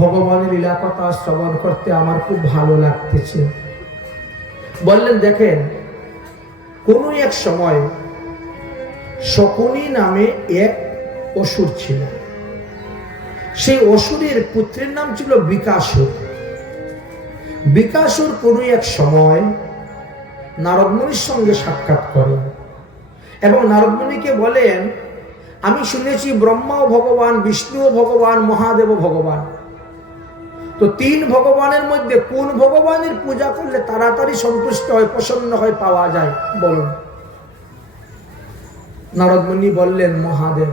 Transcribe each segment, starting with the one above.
ভগবানের লীলা কথা শ্রবণ করতে আমার খুব ভালো লাগতেছে। বললেন, দেখেন, কোন এক সময় শকুনি নামে এক অসুর ছিল। সেই অসুরের পুত্রের নাম ছিল বিকাসুর। বিকাসুর কোন এক সময় নারদ মুনির সঙ্গে সাক্ষাৎ করেন এবং নারদ মুনিকে বলেন, আমি শুনেছি ব্রহ্মাও ভগবান, বিষ্ণুও ভগবান, মহাদেবও ভগবান। তো তিন ভগবানের মধ্যে কোন ভগবানের পূজা করলে তাড়াতাড়ি সন্তুষ্ট হয়, প্রসন্ন হয়, পাওয়া যায়, বলুন। নারদ মুনি বললেন, মহাদেব।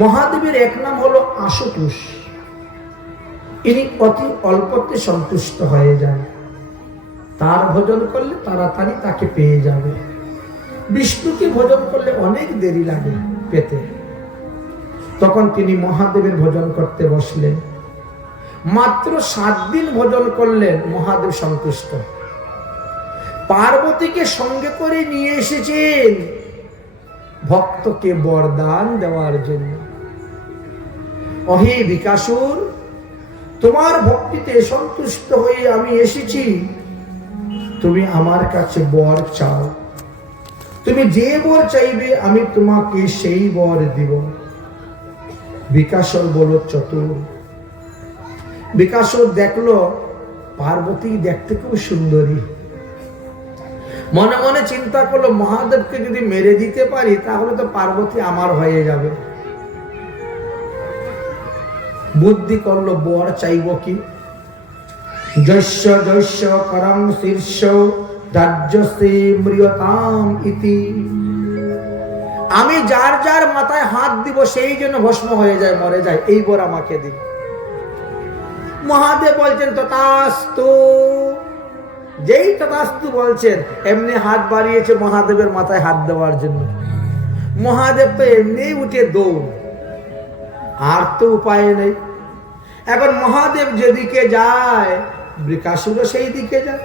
মহাদেবের এক নাম হলো আশুতোষ। ইনি অতি অল্পতে সন্তুষ্ট হয়ে যান, তার ভজন করলে তাড়াতাড়ি তাকে পেয়ে যাবে। বিষ্ণুকে ভজন করলে অনেক দেরি লাগে পেতে। তখন তিনি মহাদেবের ভজন করতে বসলেন। মাত্র 7 দিন ভজন করলেন, মহাদেব সন্তুষ্ট। পার্বতীকে সঙ্গে করে নিয়ে এসেছেন ভক্তকে বরদান দেওয়ার জন্য। অহে বিকাসুর, তোমার ভক্তিতে সন্তুষ্ট হয়ে আমি এসেছি, তুমি আমার কাছে বর চাও। তুমি যে বর চাইবে আমি তোমাকে সেই বর দিব। বিকাসুর বলো চতুর। বিকাসুর দেখলো পার্বতী দেখতে খুব সুন্দরী। মনে মনে চিন্তা করলো, মহাদেবকে যদি মেরে দিতে পারি তাহলে তো পার্বতী আমার হয়ে যাবে। বুদ্ধি করলো, বর চাইব কি? জৈস্য জৈস্য করং শীর্ষ রাজ্যসে মৃয়তাম ইতি। আমি যার যার মাথায় হাত দিব সেই জন্য ভস্ম হয়ে যায়, মরে যায়, এই বর আমাকে দিন। মহাদেব বলছেন তথাস্তু। যেই তথাস্তু বলছেন, এমনি হাত বাড়িয়েছে মহাদেবের মাথায় হাত দেওয়ার জন্য। মহাদেব তো এমনি উঠে দৌড়, আর তো উপায় নেই। এখন মহাদেব যেদিকে যায় বৃকাসুরও সেই দিকে যায়।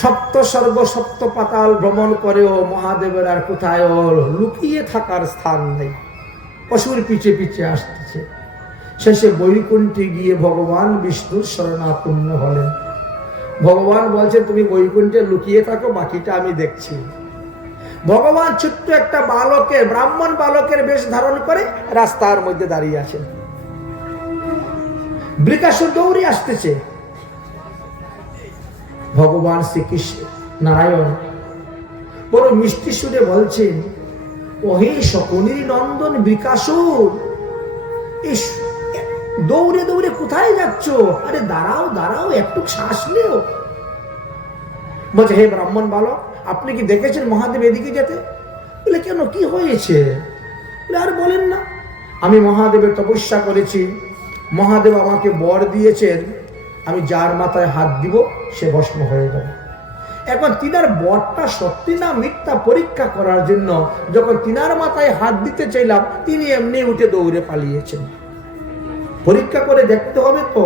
সপ্ত স্বর্গ সপ্ত পাতাল ভ্রমণ করেও মহাদেবের আর কোথায় লুকিয়ে থাকার স্থান নেই। অসুর পিছে পিছে আসতেছে। শেষে বৈকুণ্ঠে গিয়ে ভগবান বিষ্ণুর শরণাপন্ন হলেন। ভগবান বলছে, তুমি বৈকুণ্ঠে লুকিয়ে থাকো, বাকিটা আমি দেখছি। ভগবান ছোট্ট একটা বালকের, ব্রাহ্মণ বালকের বেশ ধারণ করে রাস্তার মধ্যে দাঁড়িয়ে আছেন। বৃকাসুর দৌড়ে আসতেছে। ভগবান শ্রীকৃষ্ণ নারায়ণ বড় মিষ্টি সুরে বলছেন, ওহে শকুনির নন্দন বৃকাসুর, দৌড়ে দৌড়ে কোথায় যাচ্ছ? আরে দাঁড়াও দাঁড়াও, একটু শ্বাস নেও। বলছে, হে ব্রাহ্মণ বালক, আপনি কি দেখেছেন মহাদেব এদিকে যেতে? বলে, কেন, কি হয়েছে? আর বলেন না, আমি মহাদেবের তপস্যা করেছি, মহাদেব আমাকে বর দিয়েছেন, আমি যার মাথায় হাত দিব সে ভস্ম হয়ে যাবে। এখন তিনার বরটা সত্যি না মিথ্যা পরীক্ষা করার জন্য যখন তিনার মাথায় হাত দিতে চাইলাম, তিনি এমনি উঠে দৌড়ে পালিয়েছেন। পরীক্ষা করে দেখতে হবে তো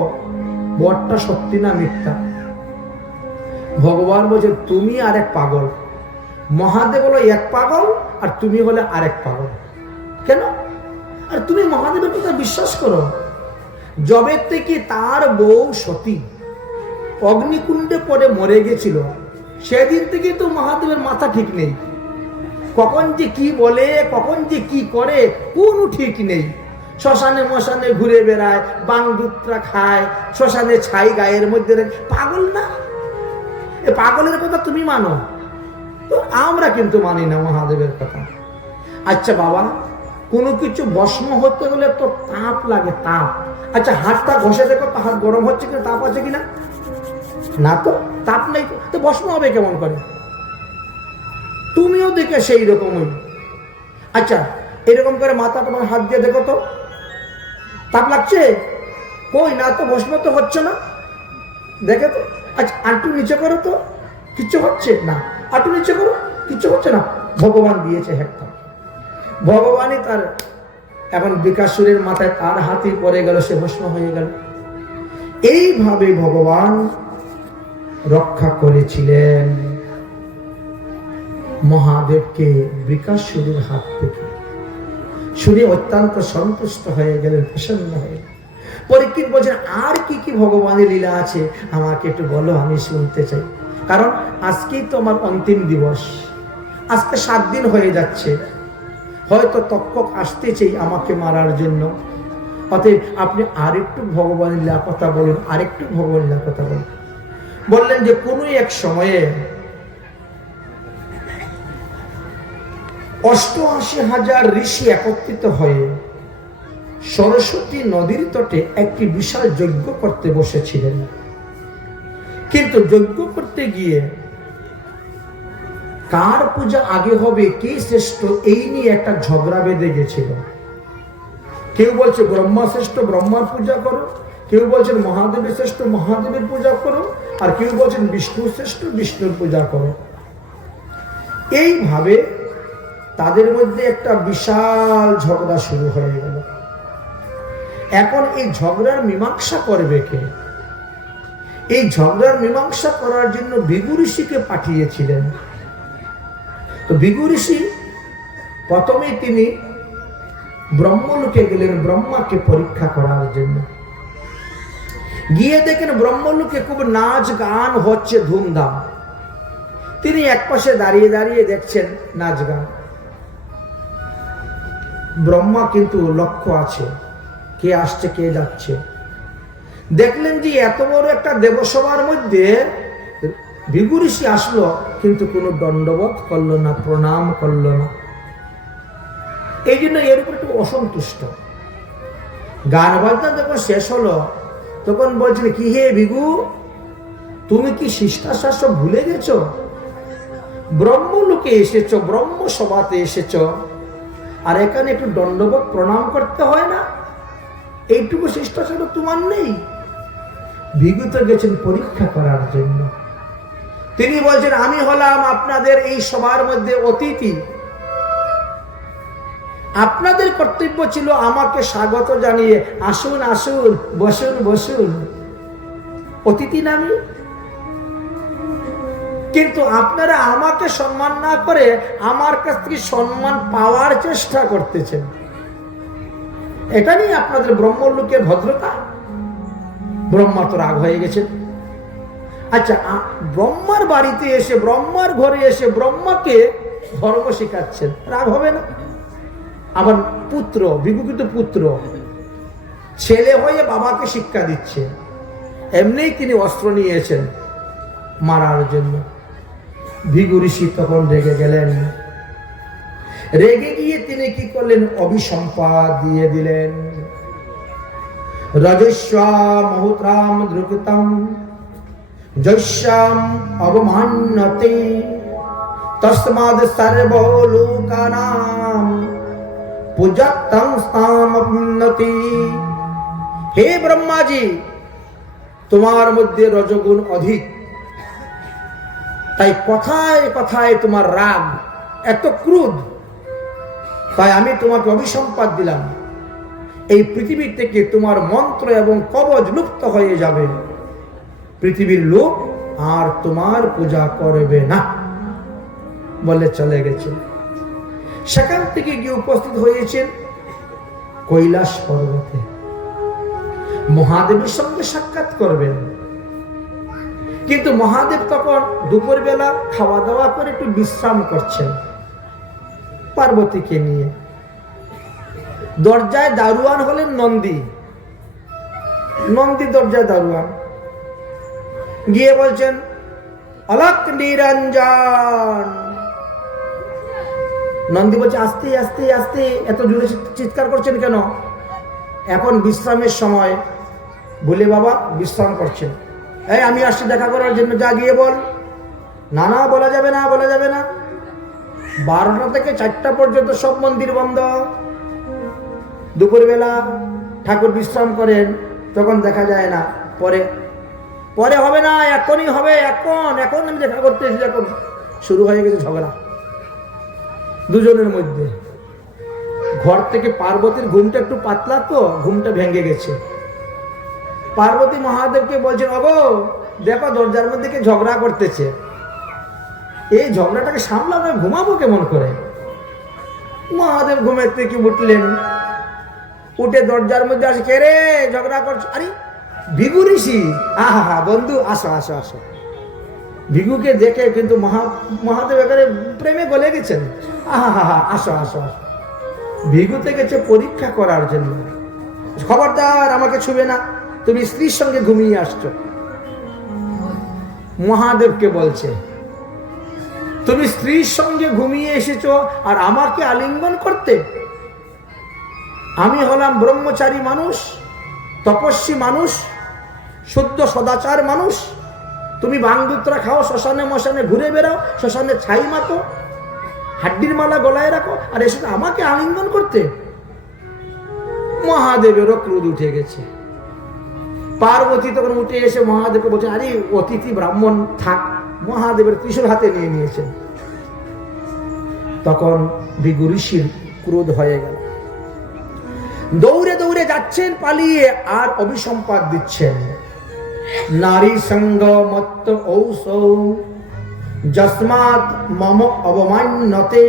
বরটা সত্যি না মিথ্যা। ভগবান বলছে, তুমি আরেক পাগল। মহাদেব হলো এক পাগল আর তুমি হলে আরেক পাগল। কেন? আর তুমি মহাদেবের কথা বিশ্বাস করো। যবে থেকে তার বউ সতী অগ্নিকুণ্ডে পড়ে মরে গেছিল, সেদিন থেকে তো মহাদেবের মাথা ঠিক নেই। কখন যে কি বলে, কখন যে কি করে, কোনো ঠিক নেই। শ্মশানে মশানে ঘুরে বেড়ায়, বাংদুত্রা খায়, শ্মশানে ছাই গায়ের মধ্যে। পাগল না? এ পাগলের কথা তুমি মানো, তো আমরা কিন্তু মানি না মহাদেবের কথা। আচ্ছা বাবা, কোনো কিছু ভস্ম হতে গেলে তো তাপ লাগে, তাপ। আচ্ছা হাতটা ঘষে দেখো তো, হাত গরম হচ্ছে কিনা, তাপ আছে কিনা? না তো, তাপ নেই, তো ভস্ম হবে কেমন করে? তুমিও দেখে সেই রকমই। আচ্ছা এরকম করে মাথা তোমার হাত দিয়ে দেখো তো, তাপ লাগছে? কই না তো, ভস্ম তো হচ্ছে না, দেখে তো। আচ্ছা আঁটু নিচে করো তো, কিচ্ছু হচ্ছে না। আঁটু নিচে করো, কিচ্ছু হচ্ছে না। ভগবান দিয়েছে হেক্টর, ভগবানই তার। এখন বিকাসুরের মাথায় তার হাতি পড়ে গেল, সে ভস্ম হয়ে গেল। এইভাবে ভগবান রক্ষা করেছিলেন মহাদেবকে বিকাসুরের হাত থেকে। শুনে অত্যন্ত সন্তুষ্ট হয়ে গেলেন, প্রসন্ন হয়ে। পরীক্ষিত বলছেন, আর কি কি ভগবানের লীলা আছে আমাকে একটু বলো, আমি শুনতে চাই। কারণ আজকেই তো আমার অন্তিম দিবস, আজকে 7 দিন হয়ে যাচ্ছে, হয়তো তক্ষক আসতে চাই আমাকে মারার জন্য। অতএব আপনি আরেকটু ভগবানের লীলা কথা বলুন, আরেকটু ভগবানের লীলা কথা বলুন। বললেন যে কোন এক সময়ে 88,000 ঋষি একত্রিত হয়ে সরস্বতী নদীর তটে একটি বিশাল যজ্ঞ করতে বসেছিলেন। কিন্তু যজ্ঞ করতে গিয়ে কার পূজা আগে হবে, কে শ্রেষ্ঠ, এই নিয়ে একটা ঝগড়া বেঁধে গেছিল। কেউ বলছে ব্রহ্মা শ্রেষ্ঠ, ব্রহ্মার পূজা করো, কেউ বলছেন মহাদেবের শ্রেষ্ঠ, মহাদেবের পূজা করো, আর কেউ বলছেন বিষ্ণু শ্রেষ্ঠ, বিষ্ণুর পূজা করো। এইভাবে তাদের মধ্যে একটা বিশাল ঝগড়া শুরু হয়ে গেল। এখন এই ঝগড়ার মীমাংসা করবে কে? এই ঝগড়ার মীমাংসা করার জন্য ভৃগু ঋষিকে পাঠিয়েছিলেন। তো ভৃগু ঋষি প্রথমেই তিনি ব্রহ্মলোকে গেলেন ব্রহ্মাকে পরীক্ষা করার জন্য। গিয়ে দেখেন ব্রহ্মলোকে খুব নাচ গান হচ্ছে, ধুমধাম। তিনি একপাশে দাঁড়িয়ে দাঁড়িয়ে দেখছেন নাচ গান। ব্রহ্মা কিন্তু লক্ষ্য আছে, কে আসছে কে যাচ্ছে। দেখলেন যে এত বড় একটা দেবসভার মধ্যে ভৃগু ঋষি আসলো, কিন্তু কোনো দণ্ডবোধ করলো না, প্রণাম করলো না। এই জন্য এর উপর একটু অসন্তুষ্ট। গান বাজনা যখন শেষ হলো তখন বলছেন, কি হে ভৃগু, তুমি কি শিষ্টাচার ভুলে গেছো? ব্রহ্মলোকে এসেছো, ব্রহ্মসভাতে এসেছো, আর এখানে একটু দণ্ডবোধ প্রণাম করতে হয় না? এইটুকু শিষ্টাচার তোমার নেই? ভৃগু তো গেছেন পরীক্ষা করার জন্য। তিনি বলছেন, আমি হলাম আপনাদের এই সভার মধ্যে অতিথি। আপনাদের কর্তব্য ছিল আমাকে স্বাগত জানিয়ে আসুন আসুন, বসুন বসুন, অতিথি নামি। কিন্তু আপনারা আমাকে সম্মান না করে আমার কাছ থেকে সম্মান পাওয়ার চেষ্টা করতেছেন। এটা নিয়ে আপনাদের ব্রহ্মলোকের ভদ্রতা? ব্রহ্মা তো রাগ হয়ে গেছেন। আচ্ছা, ব্রহ্মার বাড়িতে এসে, ব্রহ্মার ঘরে এসে ব্রহ্মাকে ধর্ম শেখাচ্ছেন, রাগ হবে না? আমার পুত্র, ভৃগু কিন্তু পুত্র, ছেলে হয়ে বাবাকে শিক্ষা দিচ্ছে। এমনিই তিনি অস্ত্র নিয়েছেন মারার জন্য। ভৃগু ঋষি তখন রেগে গেলেন। রেগে গিয়ে তিনি কি করলেন, অভিসম্পাদ দিয়ে দিলেন। রজস্বা মহুত্রাম দ্রুকতম যস্যাম অবমান্যতে তস্মাদ সর্বলোকানাম পূজাত্তং স্তামপ্নতি। হে ব্রহ্মাজি, তোমার মধ্যে রজগুণ অধিক, তাই কথায় কথায় তোমার রাগ, এত ক্রোধ, তাই আমি তোমাকে অভিসম্পাদ দিলাম। এই পৃথিবী থেকে তোমার মন্ত্র এবং কবচ লুপ্ত হয়ে যাবে, পৃথিবীর লোক আর তোমার পূজা করবে না বলে চলে গেছে। সেখান থেকে গিয়ে উপস্থিত হয়েছেন কৈলাস পর্বতে, মহাদেবের সঙ্গে সাক্ষাৎ করবেন। কিন্তু মহাদেব তখন দুপুরবেলা খাওয়া দাওয়া করে একটু বিশ্রাম করছেন পার্বতীকে নিয়ে। দরজায় দারোয়ান হলেন নন্দী। নন্দী দরজায় দারোয়ান গিয়ে বলছেন, অলক নিরঞ্জন। নন্দী বলছে, আস্তে আস্তে আস্তে, এত জোরে চিৎকার করছেন কেন? এখন বিশ্রামের সময়। বলে, বাবা বিশ্রাম করছেন? এই আমি আসছি দেখা করার জন্য, যা গিয়ে বল। না না, বলা যাবে না, বলা যাবে না। 12টা থেকে 4টা পর্যন্ত সব মন্দির বন্ধ। দুপুরবেলা ঠাকুর বিশ্রাম করেন, তখন দেখা যায় না। পরে পরে হবে না, এখনই হবে, এখন এখন আমি দেখা করতে এসেছি। এখন শুরু হয়ে গেছে ঝগড়া দুজনের মধ্যে। ঘর থেকে পার্বতীর ঘুমটা একটু পাতলা, তো ঘুমটা ভেঙে গেছে। পার্বতী মহাদেবকে বলছেন, ওগো দেখো দরজার মধ্যে কে ঝগড়া করতেছে, এই ঝগড়াটাকে সামলাবো, ঘুমাবো কেমন করে? মহাদেব ঘুমের থেকে উঠলেন, উঠে দরজার মধ্যে আসে, কে রে ঝগড়া করছো? আরে ভিগু ঋষি, আহা বন্ধু আসো আসো আসো। ভিগুকে দেখে কিন্তু মহাদেব এখানে প্রেমে গলে গেছেন। আহা আসো আসো আসো। ভিগুতে গেছে পরীক্ষা করার জন্য। খবরদার আমাকে ছুবে না, তুমি স্ত্রীর সঙ্গে ঘুমিয়ে আসছো। মহাদেবকে বলছে, তুমি স্ত্রীর সঙ্গে ঘুমিয়ে এসেছো আর আমাকে আলিঙ্গন করতে? আমি হলাম ব্রহ্মচারী মানুষ, তপস্বী মানুষ, শুদ্ধ সদাচার মানুষ। তুমি ভাঙদুত্রা খাও, শ্মশানে মশানে ঘুরে বেড়াও, শ্মশানে ছাই মাখো, হাড্ডির মালা গলায় রাখো, আর এসে আমাকে আলিঙ্গন করতে? মহাদেবেরও ক্রোধ উঠে গেছে। পার্বতী তখন উঠে এসে মহাদেবকে বলছে, আরে অতিথি ব্রাহ্মণ থাক। মহাদেবের ত্রিশূল হাতে নিয়ে নিয়েছেন। তখন ভিগু ঋষির ক্রোধ হয়ে গেল। দৌড়ে দৌড়ে যাচ্ছেন পালিয়ে, আর অভিসম্পাদ দিচ্ছেন, নারী সঙ্গ মত্ত ঔষৌ যস্মাৎ মম অবমান্যতে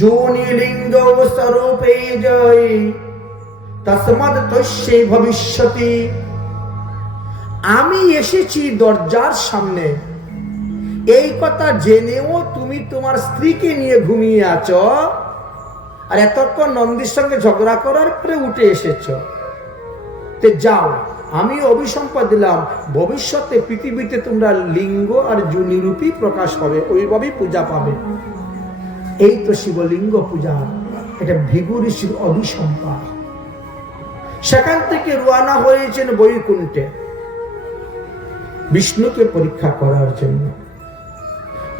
যোনি লিঙ্গ স্বরূপে জয় তস্মাৎ তস্যে ভবিষ্যতি। আমি এসেছি দরজার সামনে, এই কথা জেনেও তুমি তোমার স্ত্রীকে নিয়ে ঘুমিয়ে আছো, আর এতক্ষণ নন্দীর সঙ্গে ঝগড়া করার পরে উঠে এসেছ। তে যাও, আমি অভিসম্পাদ দিলাম, ভবিষ্যতে পৃথিবীতে তোমরা লিঙ্গ আর যোনিরূপী প্রকাশ হবে, ওইভাবেই পূজা পাবে। এই তো শিবলিঙ্গ পূজা, এটা ভিগু ঋষির অভিসম্পাদ। সেখান থেকে রওনা হয়েছেন বৈকুণ্ঠে বিষ্ণুকে পরীক্ষা করার জন্য।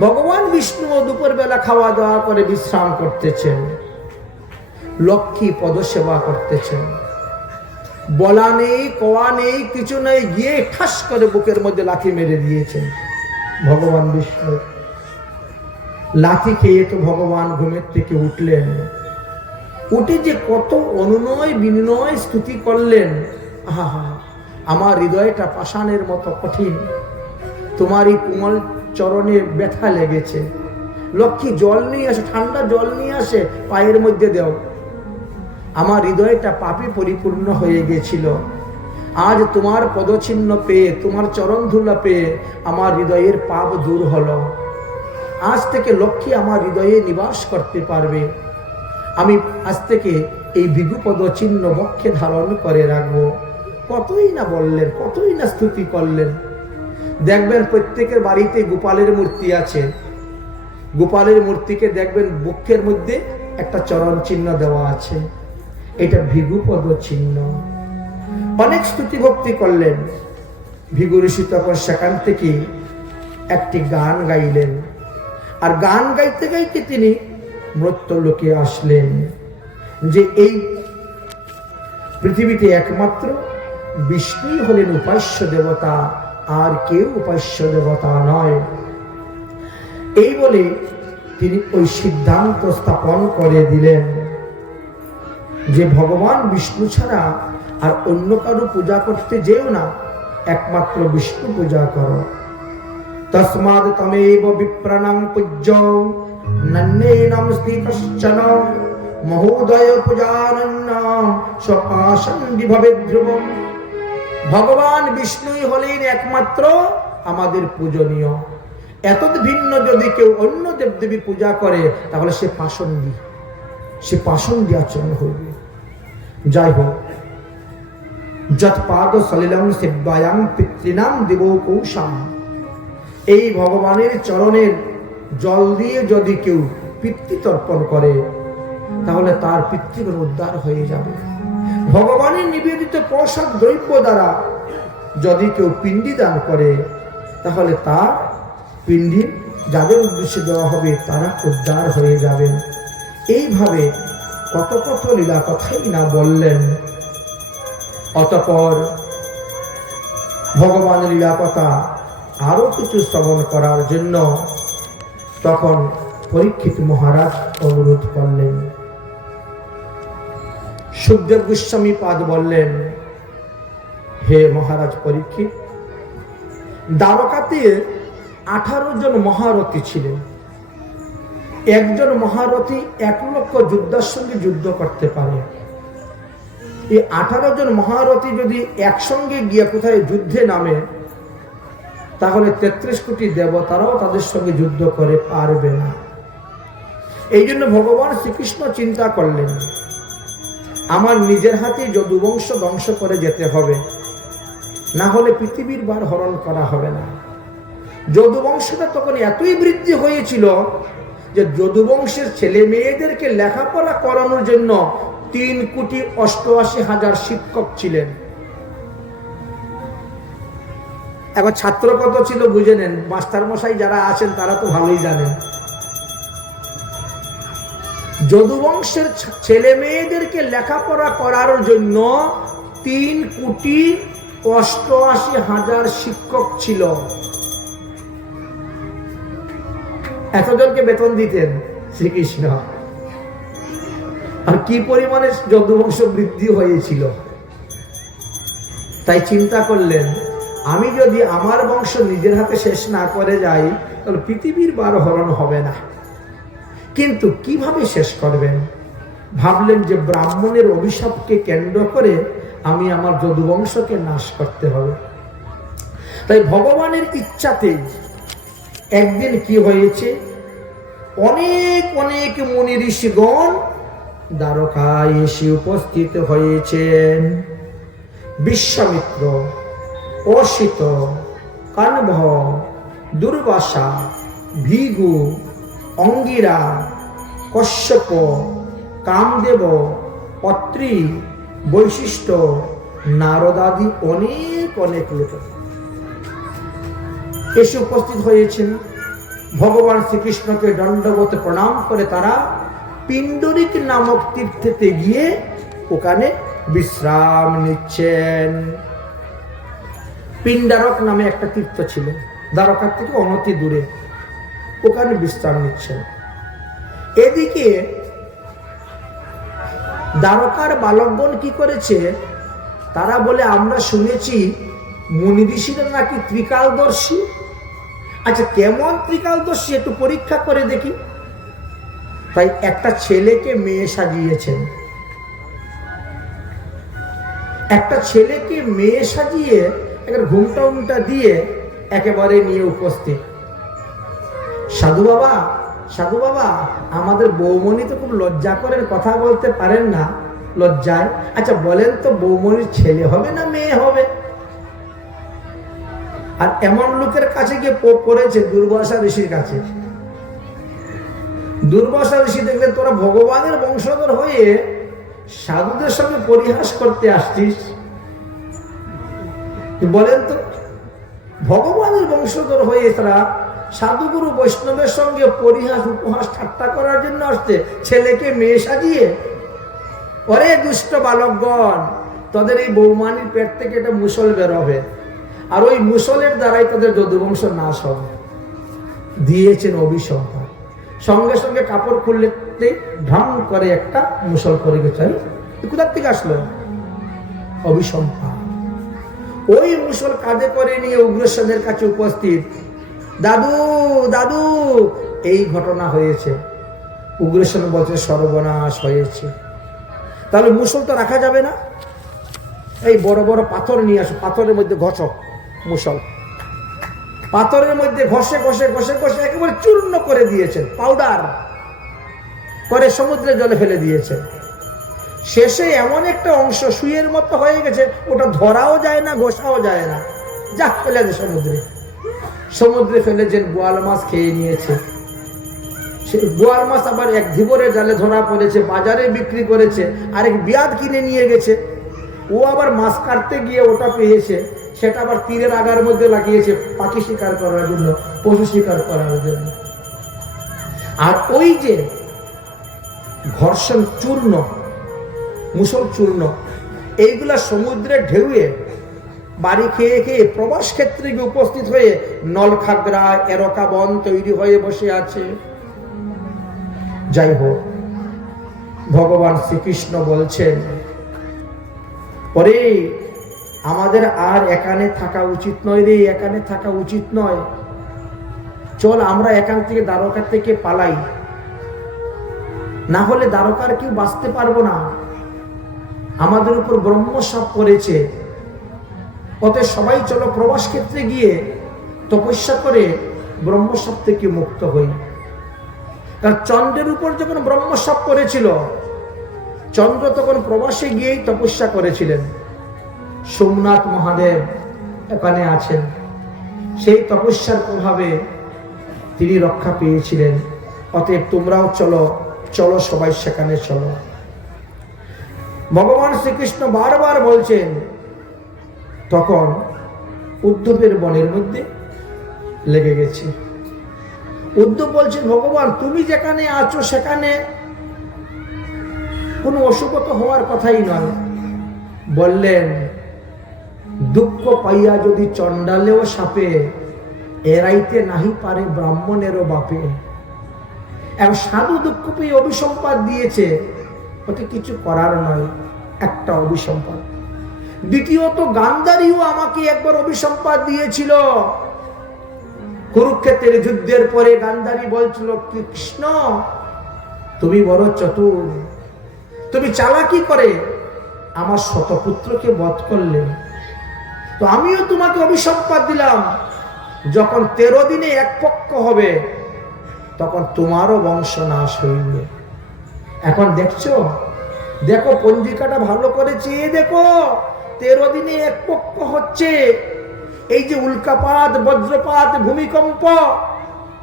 ভগবান বিষ্ণু দুপুর বেলা খাওয়া দাওয়া করে বিশ্রাম করতেছেন, লক্ষ্মী পদসেবা করতেছেন। বলা নেই, কোয়া নেই, কিছু নেই, গিয়ে ঠাস করে বুকের মধ্যে লাথি মেরে দিয়েছেন ভগবান বিষ্ণু। লাথি খেয়ে তো ভগবান ঘুমের থেকে উঠলেন। উঠে যে কত অনুনয় বিনয় স্তুতি করলেন, আহা আমার হৃদয়টা পাষাণের মতো কঠিন, তোমার এই কোমল চরণে ব্যথা লেগেছে। লক্ষ্মী জল নিয়ে আসে, ঠান্ডা জল নিয়ে আসে, পায়ের মধ্যে দাও। আমার হৃদয়টা পাপে পরিপূর্ণ হয়ে গেছিল, আজ তোমার পদচিহ্ন পেয়ে, তোমার চরণ ধুলা পেয়ে আমার হৃদয়ের পাপ দূর হলো। আজ থেকে লক্ষ্মী আমার হৃদয়ে নিবাস করতে পারবে। আমি আজ থেকে এই ভিগুপদ চিহ্ন বক্ষে ধারণ করে রাখবো। কতই না বললেন, কতই না স্তুতি করলেন। দেখবেন প্রত্যেকের বাড়িতে গোপালের মূর্তি আছে, গোপালের মূর্তিকে দেখবেন বক্ষের মধ্যে একটা চরণ চিহ্ন দেওয়া আছে, এটা ভিগুপদ চিহ্ন। অনেক স্তুতি ভক্তি করলেন ভিগু ঋষি। তখন সেখান থেকে একটি গান গাইলেন, আর গান গাইতে গাইতে তিনি মৃত্যুলোকে আসলেন, যে এই পৃথিবীতে একমাত্র বিষ্ণুই হলেন উপাস্য দেবতা, আর কেউ উপাস্য দেবতা নয়। এই বলে তিনি ওই সিদ্ধান্ত স্থাপন করে দিলেন যে ভগবান বিষ্ণু ছাড়া আর অন্য কারো পূজা করতে যেও না, একমাত্র বিষ্ণু পূজা করো। তস্মাদ তমেব বিপ্রাণাং পূজ্য নন্যেনম স্থিতশ্চন মহোদয় পূজানন্নাম স্বপাশং বিভবে ধ্রুবম। ভগবান বিষ্ণুই হলেন একমাত্র আমাদের পূজনীয়। এতদ ভিন্ন যদি কেউ অন্য দেবদেবীর পূজা করে, তাহলে সে পাষণ্ডী, সে পাষণ্ডী আচরণ হইবে। যাই হোক, যৎপাদ সলিলং সেব্যায়াং পিতৃনাম দেব কৌশাম। এই ভগবানের চরণের জল দিয়ে যদি কেউ পিতৃতর্পণ করে, তাহলে তার পিতৃগণ উদ্ধার হয়ে যাবে। ভগবানের নিবেদিত প্রসাদ দ্রব্য দ্বারা যদি কেউ পিণ্ডি দান করে, তাহলে তার পিণ্ডি যাদের উদ্দেশ্যে দেওয়া হবে তারা উদ্ধার হয়ে যাবেন। এইভাবে কত কত লীলা কথাই না বললেন। অতঃপর ভগবানের লীলা কথা আরো কিছু শ্রবণ করার জন্য তখন পরীক্ষিত মহারাজ অনুরোধ করলেন। সুখদেব গোস্বামী পাদ বললেন, হে মহারাজ পরীক্ষিত, দ্বারকাতে 18 জন মহারথী ছিলেন। একজন মহারথী 1 লক্ষ যোদ্ধার সঙ্গে যুদ্ধ করতে পারে। এই 18 জন মহারথী যদি একসঙ্গে গিয়ে কোথায় যুদ্ধে নামে, তাহলে 33 কোটি দেবতারাও তাদের সঙ্গে যুদ্ধ করে পারবে না। এই জন্য ভগবান শ্রীকৃষ্ণ চিন্তা করলেন, আমার নিজের হাতে যদুবংশ ধ্বংস করে যেতে হবে, না হলে পৃথিবীর ভার হরণ করা হবে না। যদুবংশটা তখন এতই বৃদ্ধি হয়েছিল যে যদুবংশের ছেলে মেয়েদেরকে লেখাপড়া করানোর জন্য 3,88,000 শিক্ষক ছিলেন। এখন ছাত্র কত ছিল বুঝে নেন, মাস্টার মশাই যারা আছেন তারা তো ভালোই জানেন। যদুবংশের ছেলে মেয়েদেরকে লেখাপড়া করার জন্য 3,88,000 শিক্ষক ছিল। এতজনকে বেতন দিতেন শ্রীকৃষ্ণ। আর কি পরিমাণে যদুবংশ বৃদ্ধি হয়েছিল। তাই চিন্তা করলেন, আমি যদি আমার বংশ নিজের হাতে শেষ না করে যাই, তাহলে পৃথিবীর ভার হরণ হবে না। কিন্তু কিভাবে শেষ করবেন? ভাবলেন যে ব্রাহ্মণের অভিশাপকে কেন্দ্র করে আমি আমার যদুবংশকে নাশ করতে হবে। তাই ভগবানের ইচ্ছাতে একদিন কি হয়েছে, অনেক অনেক মুনি ঋষিগণ দ্বারকায় এসে উপস্থিত হয়েছেন। বিশ্বামিত্র, অসিত, কানভ, দুর্বাসা, ভৃগু, অঙ্গিরা, কশ্যপ, কামদেব, অত্রি, বৈশিষ্ট্য, নারদাদি অনেক অনেক লোক এসে উপস্থিত হয়েছেন। ভগবান শ্রীকৃষ্ণকে দণ্ডবত প্রণাম করে তারা পিণ্ডরিক নামক তীর্থেতে গিয়ে ওখানে বিশ্রাম নিচ্ছেন। পিণ্ডারক নামে একটা তীর্থ ছিল, দ্বারকার থেকে অনতি দূরে, ওখানে বিশ্রাম নিচ্ছেন। এদিকে দ্বারকার বালকগণ কি করেছে, তারা বলে আমরা শুনেছি মুনি ঋষিরা নাকি ত্রিকালদর্শী। আচ্ছা, কেমন ত্রিকালদর্শী একটু পরীক্ষা করে দেখি। তাই একটা ছেলেকে মেয়ে সাজিয়েছেন, একটা ছেলেকে মেয়ে সাজিয়ে একটা ঘুমটা উমটা দিয়ে একেবারে নিয়ে উপস্থিত। সাধু বাবা, সাধু বাবা, আমাদের বৌমণি তো খুব লজ্জা করেন, কথা বলতে পারেন না লজ্জায়। আচ্ছা বলেন তো, বৌমণির ছেলে হবে না মেয়ে হবে? আর এমন লোকের কাছে গিয়ে পড়েছে দুর্বাসা ঋষির কাছে। দুর্বাসা ঋষি দেখলেন, তোরা ভগবানের বংশধর হয়ে সাধুদের সঙ্গে পরিহাস করতে আসছিস। বলেন তো, ভগবানের বংশধর হয়ে তারা সাধুগুরু বৈষ্ণবের সঙ্গে পরিহাস উপহাস ঠাট্টা করার জন্য আসছে, ছেলেকে মেয়ে সাজিয়ে। ওরে দুষ্ট বালকগণ, তাদের এই বৌমানির পেট থেকে একটা মুসল বেরোবে, আর ওই মুসলের দ্বারাই তাদের যদুবংশ নাশ হবে। দিয়েছেন অভিসম্পাদ। সঙ্গে সঙ্গে কাপড় খুললে ঢং করে একটা মুসল করে গেছে। কোথার থেকে আসলো? অভিসম্পাদ। ওই মুসল কাঁধে করে নিয়ে উগ্রসেনের কাছে উপস্থিত। দাদু দাদু, এই ঘটনা হয়েছে। উগ্রসেন বলছে সর্বনাশ হয়েছে। তাহলে মুসল তো রাখা যাবে না, এই বড় বড় পাথর নিয়ে আসো, পাথরের মধ্যে ঘষক মুসল। পাথরের মধ্যে ঘষে ঘষে ঘষে ঘষে একেবারে চূর্ণ করে দিয়েছেন, পাউডার করে সমুদ্রে জলে ফেলে দিয়েছেন। শেষে এমন একটা অংশ সুইয়ের মতো হয়ে গেছে, ওটা ধরাও যায় না, ঘষাও যায় না, যা ফেলে দে সমুদ্রে। সমুদ্রে ফেলেছেন, বোয়াল মাছ খেয়ে নিয়েছে। সেই বোয়াল মাছ আবার এক ধীবরের জালে ধরা পড়েছে, বাজারে বিক্রি করেছে। আরেক বিয়াদ কিনে নিয়ে গেছে, ও আবার মাছ কাটতে গিয়ে ওটা পেয়েছে, সেটা আবার তীরের আগার মধ্যে লাগিয়েছে পাখি শিকার করার জন্য, পশু শিকার করার জন্য। আর ওই যে ঘর্ষণ চূর্ণ, মুসল চূর্ণ, এইগুলা সমুদ্রে ঢেউয়ে বাড়ি খেয়ে খেয়ে প্রবাস ক্ষেত্রে গিয়ে উপস্থিত হয়ে নলখাগড়া, এরকা বন তৈরি হয়ে বসে আছে। যাই হোক, ভগবান শ্রীকৃষ্ণ বলছেন, ওরে আমাদের আর এখানে থাকা উচিত নয় রে, এখানে থাকা উচিত নয়, চল আমরা এখান থেকে দ্বারকা থেকে পালাই। না হলে দ্বারকার কেউ বাঁচতে পারবো না। আমাদের উপর ব্রহ্মশাপ করেছে, অতএব সবাই চলো প্রবাস ক্ষেত্রে গিয়ে তপস্যা করে ব্রহ্মশাপ থেকে মুক্ত হই। তার চন্দ্রের উপর যখন ব্রহ্মশাপ করেছিল, চন্দ্র তখন প্রবাসে গিয়েই তপস্যা করেছিলেন। সোমনাথ মহাদেব এখানে আছেন, সেই তপস্যার প্রভাবে তিনি রক্ষা পেয়েছিলেন। অতএব তোমরাও চলো, চলো সবাই সেখানে চলো। ভগবান শ্রীকৃষ্ণ বারবার বলছেন। তখন উদ্ধবের বনের মধ্যে লেগে গেছে। উদ্ধব বলছেন, ভগবান তুমি যেখানে আছো সেখানে কোনো অশুভতা হওয়ার কথাই নয়। বললেন, দুঃখ পাইয়া যদি চণ্ডালেও সাপে, এড়াইতে নাহি পারে ব্রাহ্মণেরও বাপে। এবং সাধু দুঃখ পেয়ে অভিসম্পাদ দিয়েছে, ওতে কিছু করার নয়, একটা অভিসম্পাদ। দ্বিতীয়ত গান্ধারীও আমাকে একবার অভিসম্পাদ দিয়েছিল। কুরুক্ষেত্রের যুদ্ধের পরে গান্ধারী বলছিল, কৃষ্ণ তুমি বড় চতুর, তুমি চালাকি করে আমার শতপুত্রকে বধ করলে, তো আমিও তোমাকে অভিসম্পাদ দিলাম, যখন 13 দিনে এক পক্ষ হবে তখন তোমারও বংশ নাশ হইবে। এখন দেখছো, দেখো পঞ্জিকাটা ভালো করে চেয়ে দেখো, 13 দিনে এক পক্ষ হচ্ছে। এই যে উল্কাপাত, বজ্রপাত, ভূমিকম্প,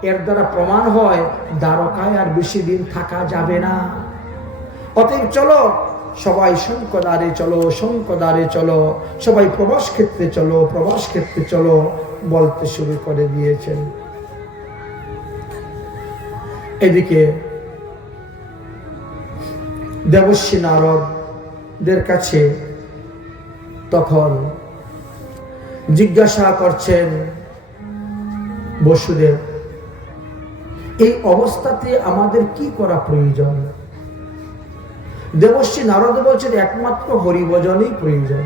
এর দ্বারা প্রমাণ হয় দ্বারকায় আর বেশি দিন থাকা যাবে না। অতএব চলো সবাই শঙ্খদ্বারে চলো, শঙ্খদ্বারে চলো, সবাই প্রবাস ক্ষেত্রে চলো, প্রবাস ক্ষেত্রে চলো বলতে শুরু করে দিয়েছেন। এদিকে দেবর্ষি নারদদের কাছে তখন জিজ্ঞাসা করছেন বসুদেব, এই অবস্থাতে আমাদের কি করা প্রয়োজন? দেবর্ষি নারদ বলছেন, একমাত্র হরিভজনই প্রয়োজন।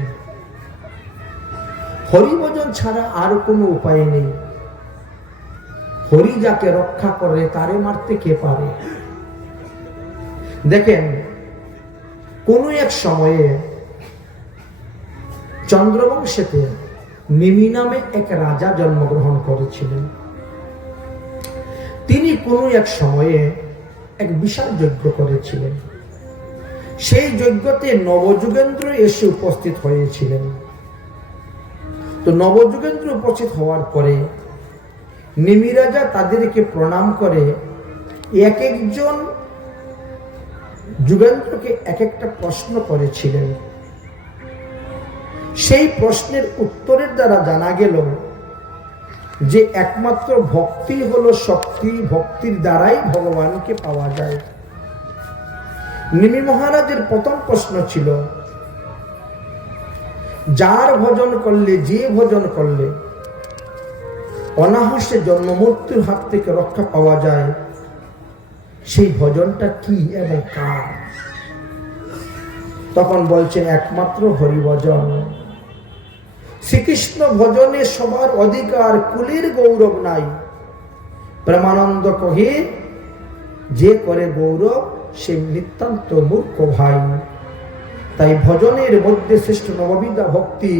হরিভজন ছাড়া আর কোনো উপায় নেই। হরি যাকে রক্ষা করে তারে মারতে কে পারে? দেখেন, কোন এক সময়ে চন্দ্রবংশেতে নিমি নামে এক রাজা জন্মগ্রহণ করেছিলেন। তিনি কোন এক সময়ে এক বিশাল যজ্ঞ করেছিলেন। সেই যজ্ঞতে নবযুগেন্দ্র এসে উপস্থিত হয়েছিলেন। তো নবযুগেন্দ্র উপস্থিত হওয়ার পরে নিমি রাজা তাদেরকে প্রণাম করে এক একজন যুগেন্দ্রকে এক একটা প্রশ্ন করেছিলেন। সেই প্রশ্নের উত্তরের দ্বারা জানা গেল যে একমাত্র ভক্তি হলো শক্তি, ভক্তির দ্বারাই ভগবানকে পাওয়া যায়। নিমি মহারাজের প্রথম প্রশ্ন ছিল, যার ভজন করলে, যে ভজন করলে অনাহাসে জন্ম মৃত্যুর হাত থেকে রক্ষা পাওয়া যায়, সেই ভজনটা কি এবং কার? তখন বলছেন, একমাত্র হরিভজন। শ্রীকৃষ্ণ ভজনে সবার অধিকার, কুলের গৌরব নাই। প্রেমানন্দ কহে, যে করে গৌরব সে নিতান্ত মূর্খ ভাই। তাই ভজনের মধ্যে শ্রেষ্ঠ নববিধা ভক্তি,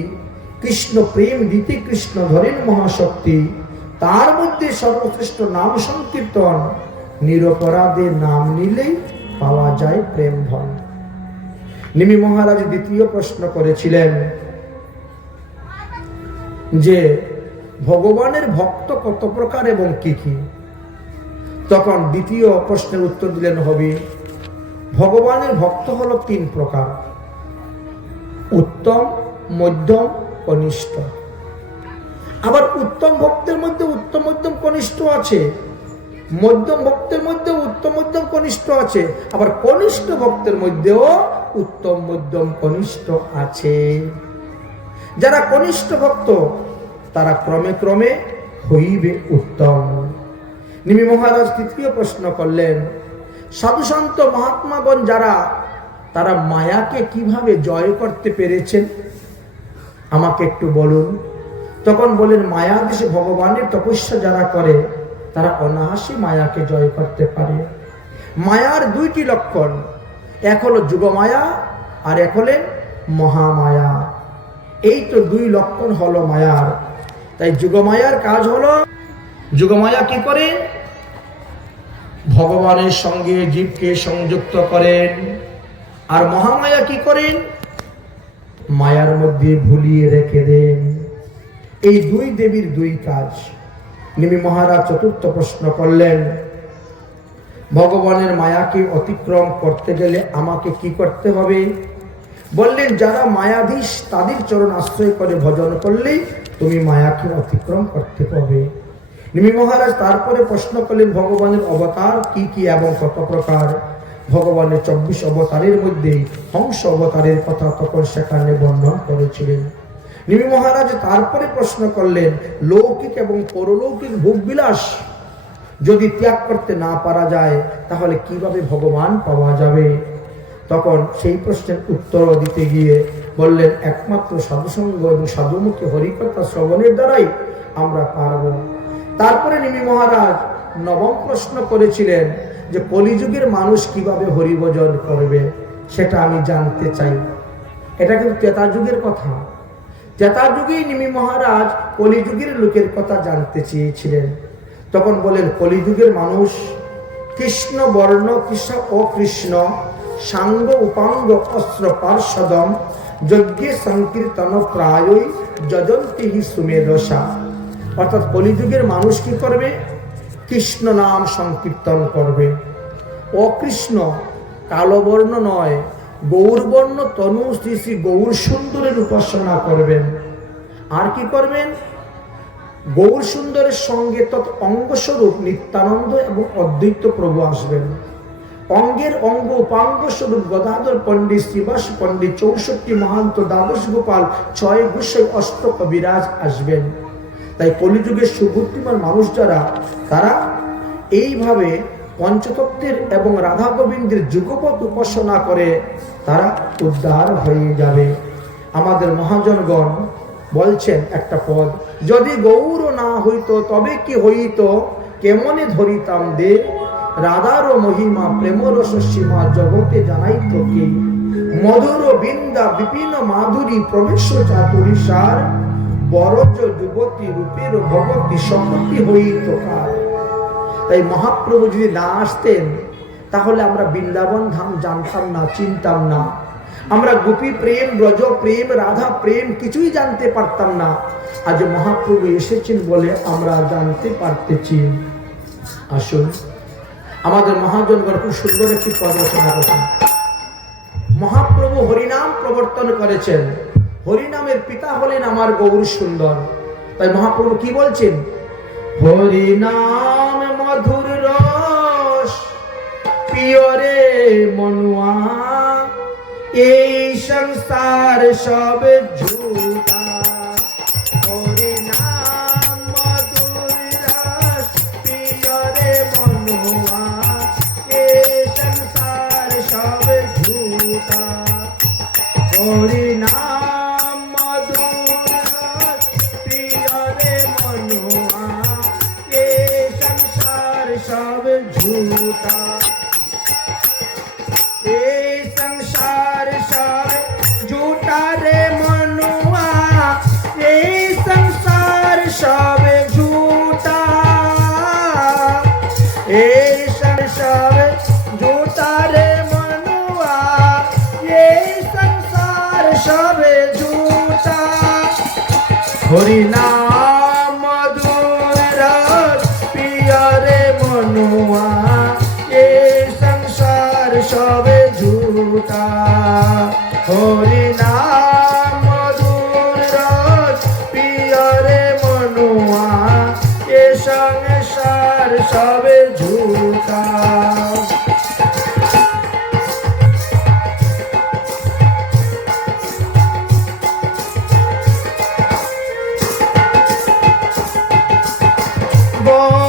কৃষ্ণ প্রেম দিতে কৃষ্ণ ধরেন মহাশক্তি। তার মধ্যে সর্বশ্রেষ্ঠ নাম সংকীর্তন, নিরপরাধে নাম নিলেই পাওয়া যায় প্রেম ধন। নিমি মহারাজ দ্বিতীয় প্রশ্ন করেছিলেন যে ভগবানের ভক্ত কত প্রকার এবং কি কি? তখন দ্বিতীয় প্রশ্নের উত্তর দিলেন, হবে ভগবানের ভক্ত হলো 3 প্রকার, উত্তম, মধ্যম, কনিষ্ঠ। আবার উত্তম ভক্তের মধ্যে উত্তম, মধ্যম, কনিষ্ঠ আছে। মধ্যম ভক্তের মধ্যে উত্তম, মধ্যম, কনিষ্ঠ আছে। আবার কনিষ্ঠ ভক্তের মধ্যেও উত্তম, মধ্যম, কনিষ্ঠ আছে। যারা কনিষ্ঠ ভক্ত তারা ক্রমে ক্রমে হইবে উত্তম। নিমি মহারাজ তৃতীয় প্রশ্ন করলেন, সাধু সন্ত মহাত্মাগণ যারা, তারা মায়াকে কিভাবে জয় করতে পেরেছেন আমাকে একটু বলুন। তখন বলেন, মায়া দেশে ভগবানের তপস্যা যারা করে তারা অনায়াসে মায়াকে জয় করতে পারে। মায়ার দুইটি লক্ষণ, এক হলো যুগমায়া আর এক হলেন মহামায়া। এই তো দুই লক্ষণ হলো মায়ার। তাই যুগমায়ার কাজ হলো, যুগমায়া কি করে? ভগবানের সঙ্গে জীবকে সংযুক্ত করেন। আর মহামায়া কি করেন? মায়ার মধ্যে ভুলিয়ে রেখে দেন। এই দুই দেবীর দুই কাজ। নিমি মহারাজ চতুর্থ প্রশ্ন করলেন, ভগবানের মায়াকে অতিক্রম করতে গেলে আমাকে কি করতে হবে? বললেন, যারা মায়াধীশ তাদের চরণ আশ্রয় করে ভজন করলেই তুমি মায়াকে অতিক্রম করতে পারবে। নিমি মহারাজ তারপরে প্রশ্ন করলেন, ভগবানের অবতার কি কি এবং কত প্রকার? ভগবানের 24 অবতারের মধ্যে হংস অবতারের কথা তখন সেখানে বর্ণন করেছিলেন। নিমি মহারাজ তারপরে প্রশ্ন করলেন, লৌকিক এবং পরলৌকিক ভোগবিলাস যদি ত্যাগ করতে না পারা যায় তাহলে কিভাবে ভগবান পাওয়া যাবে? তখন সেই প্রশ্নের উত্তর দিতে গিয়ে বললেন, একমাত্র সাধুসঙ্গ এবং সাধুমুখী হরিকথা শ্রবণের দ্বারাই আমরা পারব। তারপরে নিমি মহারাজ নবম প্রশ্ন করেছিলেন যে কলিযুগের মানুষ কিভাবে হরিভজন করবে সেটা আমি জানতে চাই। এটা কিন্তু ত্রেতা যুগের কথা। ত্রেতা যুগেই নিমি মহারাজ কলিযুগের লোকের কথা জানতে চেয়েছিলেন। তখন বলেন, কলিযুগের মানুষ কৃষ্ণ বর্ণ কৃষ্ণ ও কৃষ্ণ সাঙ্গ উপাঙ্গ অস্ত্র পার্শ্বদম যজ্ঞে সংকীর্তন প্রায়ই যজন্তি হি সুমেধসা। অর্থাৎ কলিযুগের মানুষ কি করবে? কৃষ্ণ নাম সংকীর্তন করবে। অকৃষ্ণ কালো বর্ণ নয়, গৌরবর্ণ তনু শ্রী শ্রী গৌর সুন্দরের উপাসনা করবেন। আর কি করবেন? গৌর সুন্দরের সঙ্গে তৎ অঙ্গস্বরূপ নিত্যানন্দ এবং অদ্বৈত প্রভু আসবেন। অঙ্গের অঙ্গ উপাঙ্গ স্বরূপ গদাধর পণ্ডিত, শ্রীবাস পণ্ডিত, 64 মহান্ত, দ্বাদশ গোপাল, 6 গোসাই, অষ্ট কবিরাজ আসবেন। তাই কলিযুগের সুবুদ্ধিমান মানুষ যারা, তারা এইভাবে পঞ্চতত্ত্বের এবং রাধা গোবিন্দের যুগপৎ উপাসনা করে তারা উদ্ধার হয়ে যাবে। আমাদের মহাজনগণ বলছেন একটা পদ, যদি গৌর না হইত তবে কি হইত, কেমনে ধরিতাম দে, রাধার মহিমা প্রেম রস সীমা জগতে জানাই তোকে, মধুর বিন্দা বিপিন মাধুরী প্রবেশ চাতুরী সার, বরজ যুবতী রূপের ভগবতী সম্পত্তি হইত কার। তাই মহাপ্রভু যদি না আসতেন তাহলে আমরা বৃন্দাবন ধাম জানতাম না, চিনতাম না। আমরা গোপী প্রেম, ব্রজ প্রেম, রাধা প্রেম কিছুই জানতে পারতাম না। আজ মহাপ্রভু এসেছেন বলে আমরা জানতে পারতেছি। আসুন, আমাদের মহাজনগণ খুব সুন্দর একটি পদ রচনা করেছেন। মহাপ্রভু হরিনাম প্রবর্তন করেছেন। হরিনামের পিতা হলেন আমার গৌর সুন্দর। তাই মহাপ্রভু কি বলছেন? হরিনাম মধুর রস পিয়রে মনুয়া, এই সংসার সব ঝুটা। হরিনাম মধুর রস পিয়রে মনুয়া, এই সংসার সব ঝুটা। হরিনাম মধুর রস পিয়রে মনুয়া, এই সংসার সব ঝুটা। এই সংসার সব ঝুটা রে মনুয়া, এই সংসার সব ঝুটা। এই সংসার ঝুটা রে মনুয়া, এই সংসার সব ঝুটা। হরিনাম মধুর রস পিয়রে মনুয়া, এই সংসার সব ঝুটা। হরিনাম মধুর রস পিয়রে মনুয়া, এই সংসার সব ঝুটা। Boy